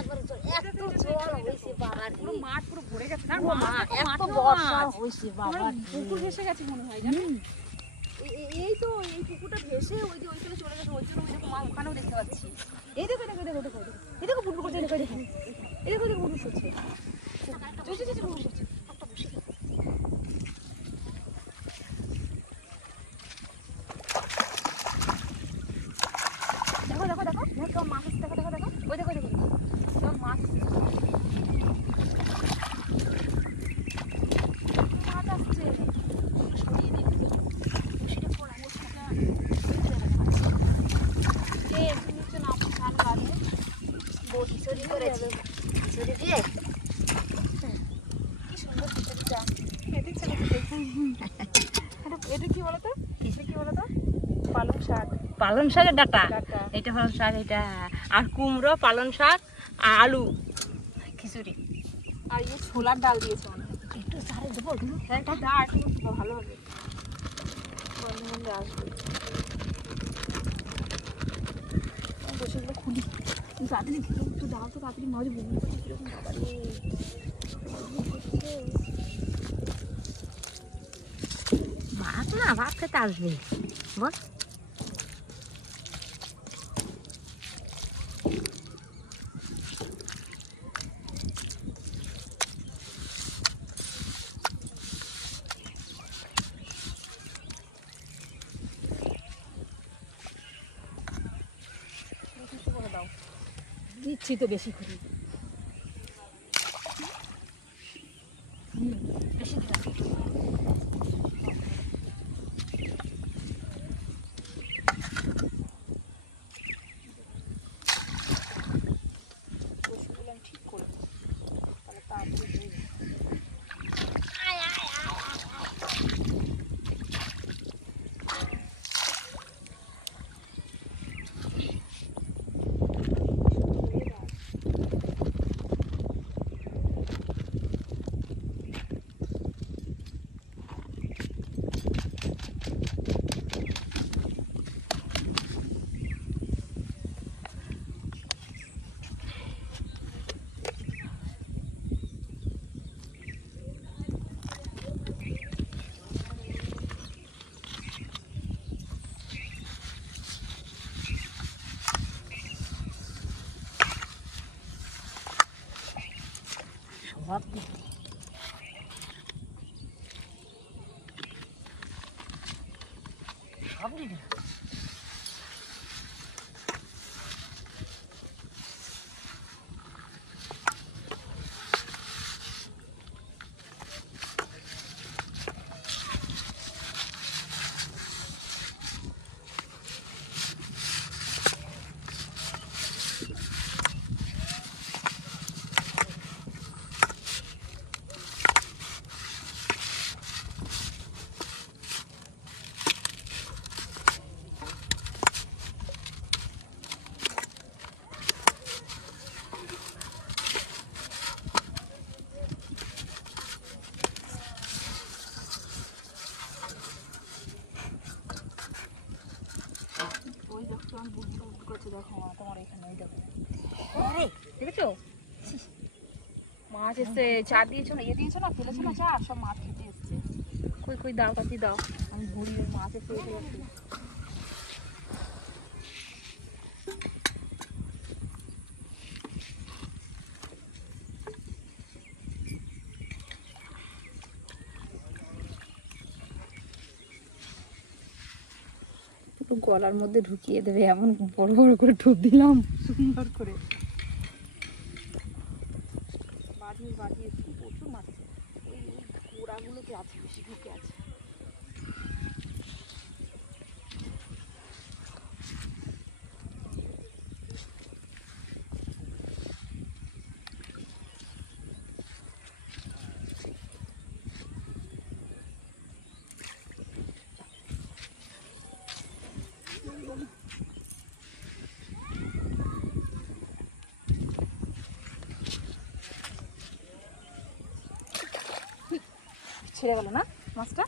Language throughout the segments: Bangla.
একবার এত জল হইছে বাবা, পুরো মাঠ পুরো ভরে গেছে না, এত বর্ষা হইছে বাবা, পুকুর ভেসে গেছে মনে হয় জানো। এই তো এই পুকুরটা ভেসে ওই যে ওইখানে চলে গেছে, ওই জন্য ওই দেখো মা ওখানেও দেখতে পাচ্ছি। এই দেখো দেখো দেখো দেখো এই দেখো পুকুর করছে, দেখো দেখো এই দেখো দেখো পুকুর করছে, পুকুর করছে। দেখো দেখো দেখো দেখো মাছ আছে, দেখো দেখো দেখো ওই দেখো দেখো দেখো মাছ আছে, মাছ আসছে। সরিয়ে দিই সেটা পড়া বসটা এই নিচে না ধান গাছে বসি সরি করেছে, সরি দিয়ে কি সুন্দর পুকুরটা। এদিকে চলে দেখুন, এটা কি বলো তো, এটা কি বলো তো, পালং শাক, পালং শাকের ডাটা, এটা পালং শাক, এটা আর কুমড়ো, পালং শাক, আলু, খিচুড়ি আর এই ছোলার ডাল দিয়েছে মনে হয়। একটু সারে দেবো, হ্যাঁ একটু দা, একটু ভালো হবে, বন্ধু বন্ধু আসবে। বসেগুলো খুলি তাড়াতাড়ি, একটু দাও তো তাড়াতাড়ি, মাছ বুঝতে পারছি কিরকম ব্যাপারে ভাত না, ভাত খেতে আসবে বল। দিচ্ছি তো বেশি করে, বেশি দিলাম। ঠিক করে তাহলে তাড়াতাড়ি হয়ে যাবে। সব সব দিদি ওই দেখো তোমার বুদ্ধি বুদ্ধি করছে, দেখো তোমার এখানে ওই দেখো দেখেছো মাছ এসছে, চা দিয়েছো না, দিয়েছো না, ফেলেছো না চা, সব মাছ খেতে এসছে। কই কই দাও, কাটি দাও। আমি ঘুরি ওই মাছ এসে এসে গলার মধ্যে ঢুকিয়ে দেবে এমন বড় বড় করে ঠুপ দিলাম সুন্দর করে। বাড়িয়েছি প্রচুর মাছ, ওই গোড়াগুলোতে আছে, বেশি ঢুকে আছে। ছেড়ে গেল না মাছটা,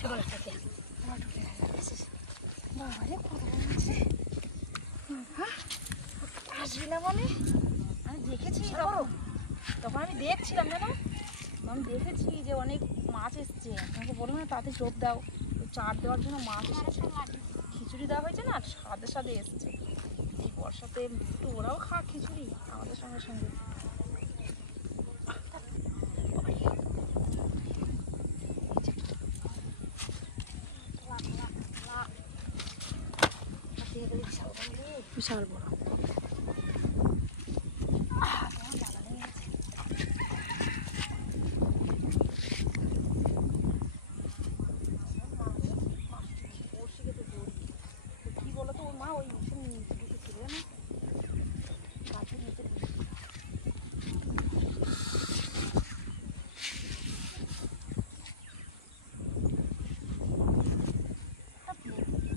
ছোট আছে বাবারে কত বড় আছে। আসবি না মানে আমি দেখেছি তখন আমি দেখছিলাম জানো, আমি দেখেছি যে অনেক মাছ এসছে, আমাকে বললাম না তাতে চোখ দাও, চার দেওয়ার জন্য মাছ এসেছে, খিচুড়ি দেওয়া হয়েছে না, স্বাদে স্বাদে এসছে। এই বর্ষাতে একটু ওরাও খা খিচুড়ি আমাদের সঙ্গে সঙ্গে। বিশাল বড় কি বলতো ওর মা ওই দুটো ছিল না গাছের নিচে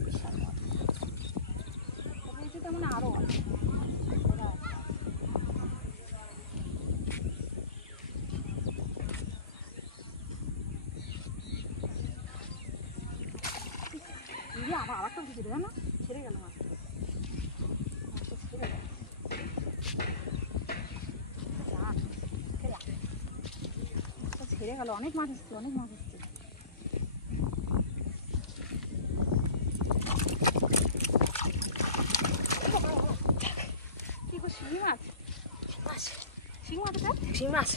বিশাল তেমন আরো অনেক আবার আরেকটা উঠেছে দেবে না, ছেড়ে গেল মাছ ছেড়ে গেল, অনেক মাছ এসছে, অনেক মাছ এসছে। কি গো শিঙি মাছ, শিঙি মাছ আছে, শিং মাছ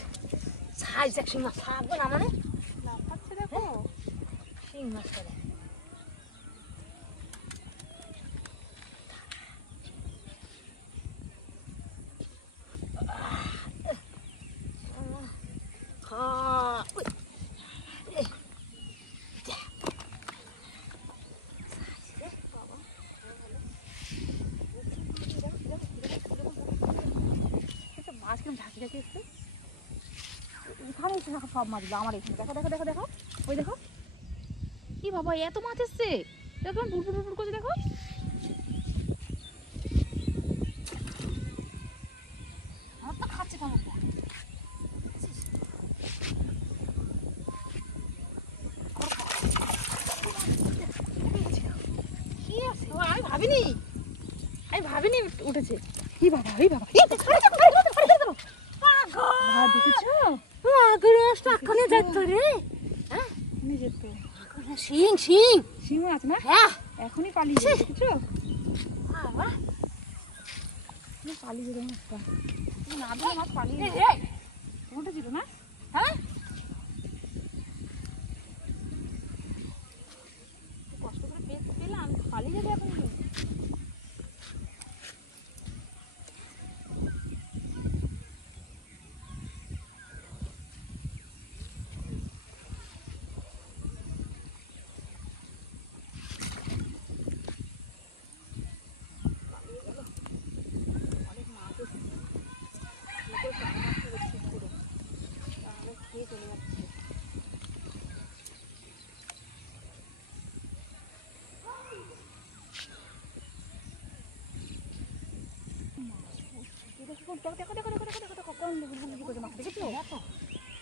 সাইজ এক শিং মাছ থাকবে না মানে লাভ পাচ্ছে দেখো শিং মাছ করে মাছ কিরম ঝাঁকি ঝাঁকি এসছে, এখানে এসে দেখো সব মাছগুলো আমার এখানে, দেখো দেখো দেখো দেখো ওই দেখো, কি বাবা এত মাছ এসছে, দেখো বুড়বুড় বুড়বুড় করছে দেখো। আমার তো খাচ্ছে কেমনটা, কি আছে আমি ভাবিনি উঠেছে, কি বাবা এই বাবা দেখেছো এখনই যেত রে যেত শিং শিং শিং মাছ না, হ্যাঁ এখনই পালিয়ে যাবে দেখেছো, বাবা পালিয়ে যাবে মাছটা, না দিলে মাছ পালিয়ে যাবে, উঠেছিল না, হ্যাঁ কষ্ট করে পেলাম পালিয়ে যাবে এখন।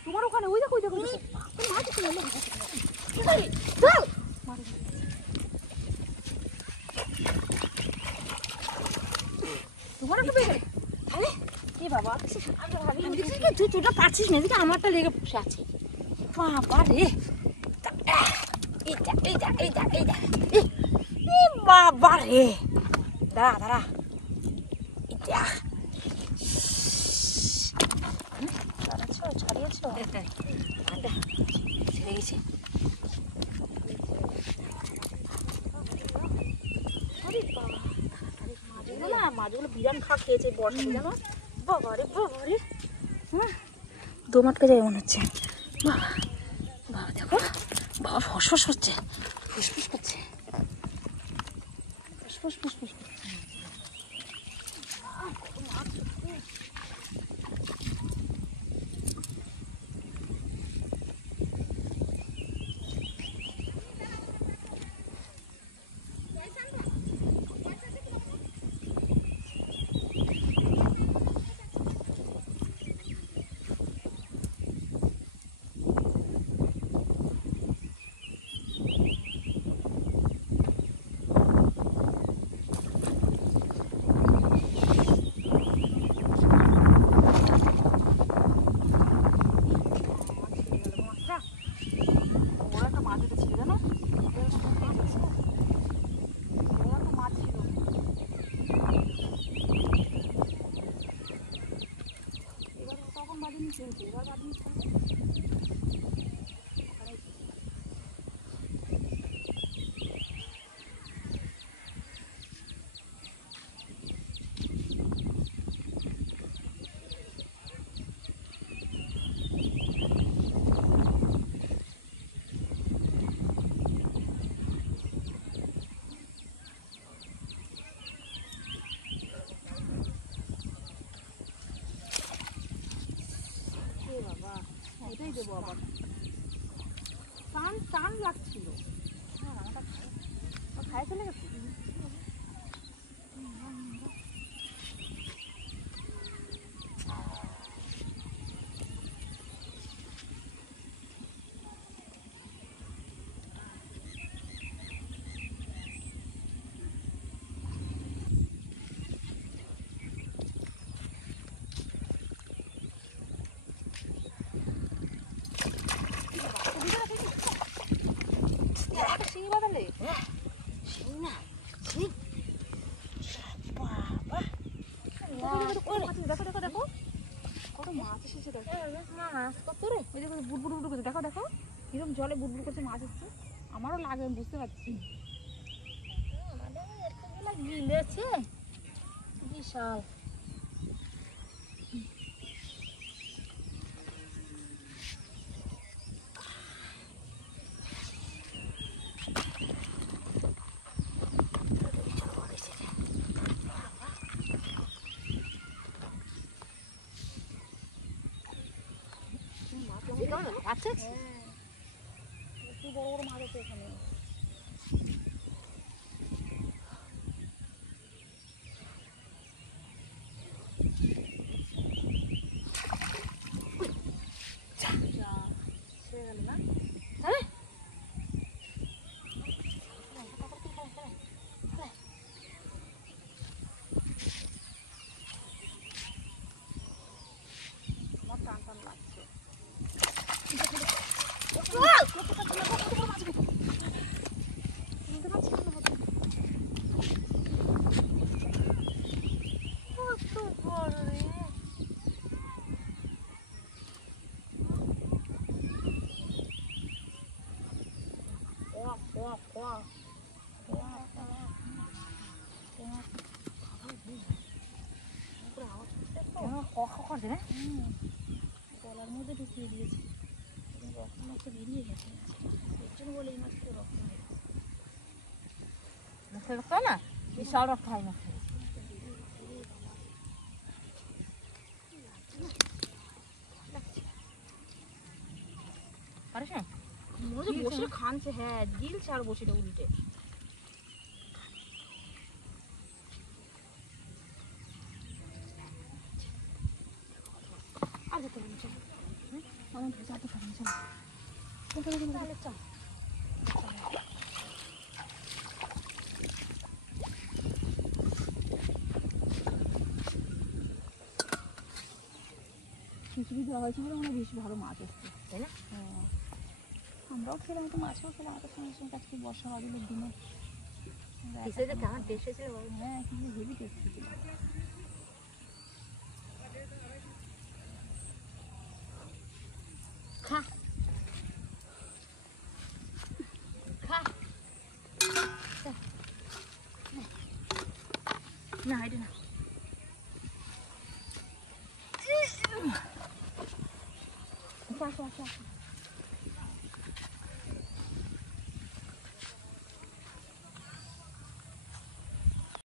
তোমার ওখানে ওই দেখো ওই দেখো তোমার ওটা পেয়ে কি বাবা তুই তোটা পারছিস না, এদিকে আমারটা লেগে বসে আছে। বাবা রে বাবা রে, দাঁড়া দাঁড়া ছাড়িয়েছো ছেড়ে গেছে। মাছগুলো বিরান খা খেয়েছে বর্ষা জানো, বাবারে বাবারে দোমাটকে যায় মনে হচ্ছে, বাবা বাবা দেখো বাবা ফসফস হচ্ছে, ফুসফুস করছে, ফুসফুস ফুসফুস করছে। বাঁধনি চলছে, এবার বাঁধনি চলবে। বাবা এটাই দেবো আবার, টান টান লাগছিল। খায় চলে গেছে। শিঙি বাঁধালে শিং না শিং বাবা, দেখো দেখো দেখো কত মাছ এসেছে। দেখো মাছ কত রে, ওই দেখো বুড়বুড় বুড় করছে। দেখো দেখো এরকম জলে বুড়বুড় করছে মাছ এসছে। আমারও লাগে, আমি বুঝতে পারছি। গিলেছে বিশাল। আচ্ছা একটু বড় বড় মাছ আছে এখানে। আমার টান টান লাগছে। গলার মধ্যে ঢুকিয়ে দিয়েছে, রক্ত মাছ বেরিয়ে গেছে। এর জন্য বলে এই মাছটা রক্ত রক্ত না বিশাল রক্ত হয় না। পারিস না বসে খানছে। হ্যাঁ গিলছে আর বসিটা উল্টে। আর যেতে হবে চলো, আমার যেতে পারেন চলো। তাহলে চল খিচুড়ি দেওয়া হয়েছে বলে আমার বেশি ভালো মাছ এসছে, তাই না? হ্যাঁ আমরাও খেলাম, তো মাছও খেলাম। আমাদের সঙ্গে সঙ্গে আজকে বর্ষা বাদলের দিনে খিচুড়িটা কেমন টেস্ট হয়েছিল? হ্যাঁ কিন্তু হেভি টেস্টি ছিল। খা খা না এটা না আসো আসো আসো।